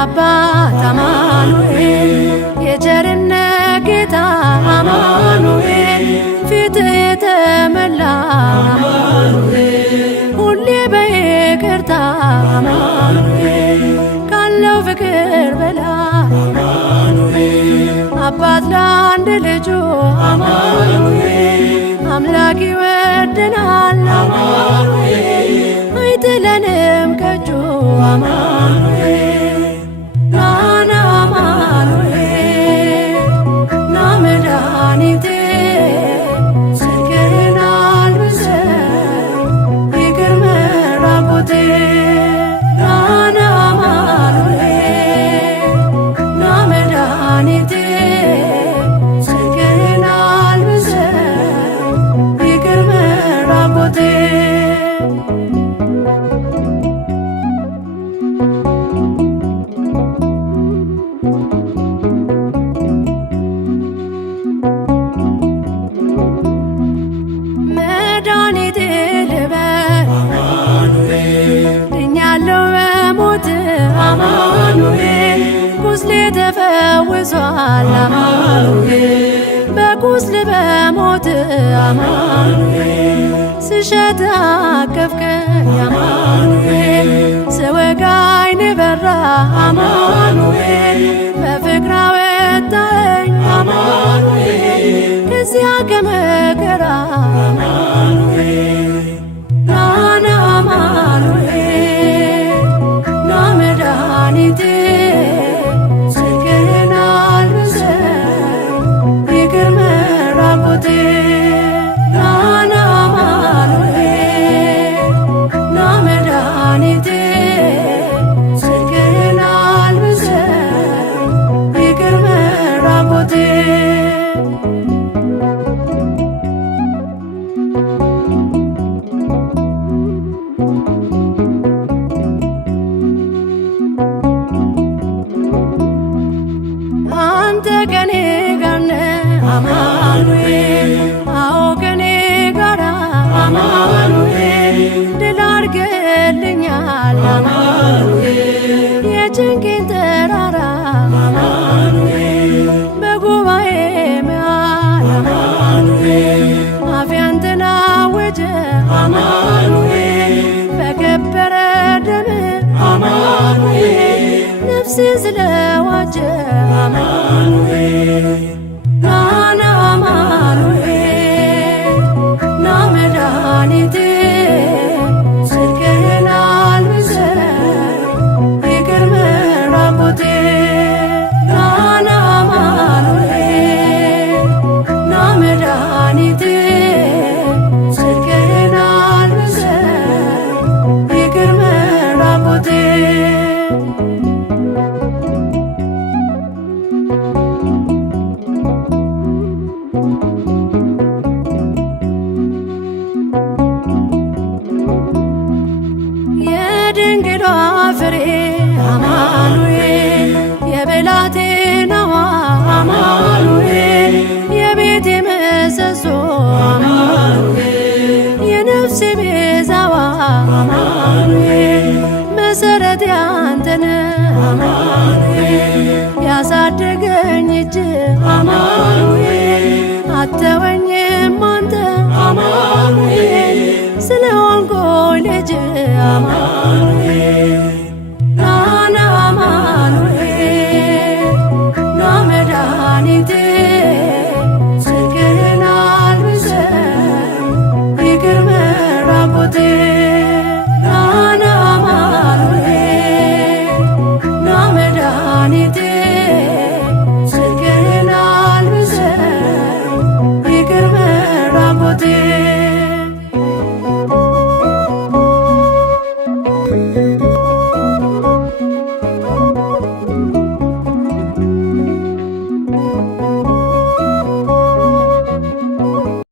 አባት አማኑኤል የቸርነት ጌታ አማኑኤል ፊትህ የተመላ አማኑኤል ሁሌ በይቅርታ አማኑኤል ካለው ፍቅር በላይ አማኑኤል አባት ለአንድ ልጁ አማኑኤል አምላክ ይወደናል አማኑኤል አይጥለንም ከእጁ አማኑኤል ናና አማኑኤል ና መድኃኒቴ ጽድቅህን አልብሰኝ ይቅር መራቆቴ ናና አማኑኤል ና መድኃኒቴ ጽድቅህን አልብሰኝ ይቅር መራቆቴ መድኃኒቴ ልበል አማኑኤል ድኛለሁ በሞት አማኑኤል ቁስሌ ተፈውሷል አማኑኤል በቁስል በሞት አማኑኤል ስሸት አቀፍከኝ አማኑኤል ስወጋ ዓይኔ በራ አማኑኤል በፍቅር አወጣኸኝ አማኑኤል ከዚያ ከመከራ አማኑኤል ናና አማኑኤል ና መድኃኒቴ ጽድቅህን አልብሰኝ ይቅር መራቆቴ ናና አማኑኤል ና መድኃኒቴ ጽድቅህን አልብሰኝ ይቅር መራቆቴ አንተ ከኔ ጋር ነህ አማኑኤል አዎ ከኔ ጋር አማኑኤል ድል አድርግልኛል አማኑኤል የጭንቄን ተራራ አማኑኤል በጉባኤ መሃል አማኑኤል አፌ አንተን አወጀ አማኑኤል በከበረ ደምህ አማኑኤል ነፍሴ ስለዋጀ አማኑኤል ናና አማኑኤል ና መድኃኒቴ ጽድቅህን አልብሰኝ ይቅር መራቆቴ ናና አማኑኤል ና መድኃኒቴ ጽድቅህን አልብሰኝ ይቅር መራቆቴ የድንግሏ ፍሬ አማኑኤል የብላቴናዋ አማኑኤል የቤቴ ምሰሶ አማኑኤል የነፍሴ ቤዛዋ አማኑኤል መሰረት ያንተነ አማኑኤል ያሳደገኝ እጅ አማኑኤል አተወኝም አንተ አማኑኤል ስለሆንኩ ልጅ አማኑኤል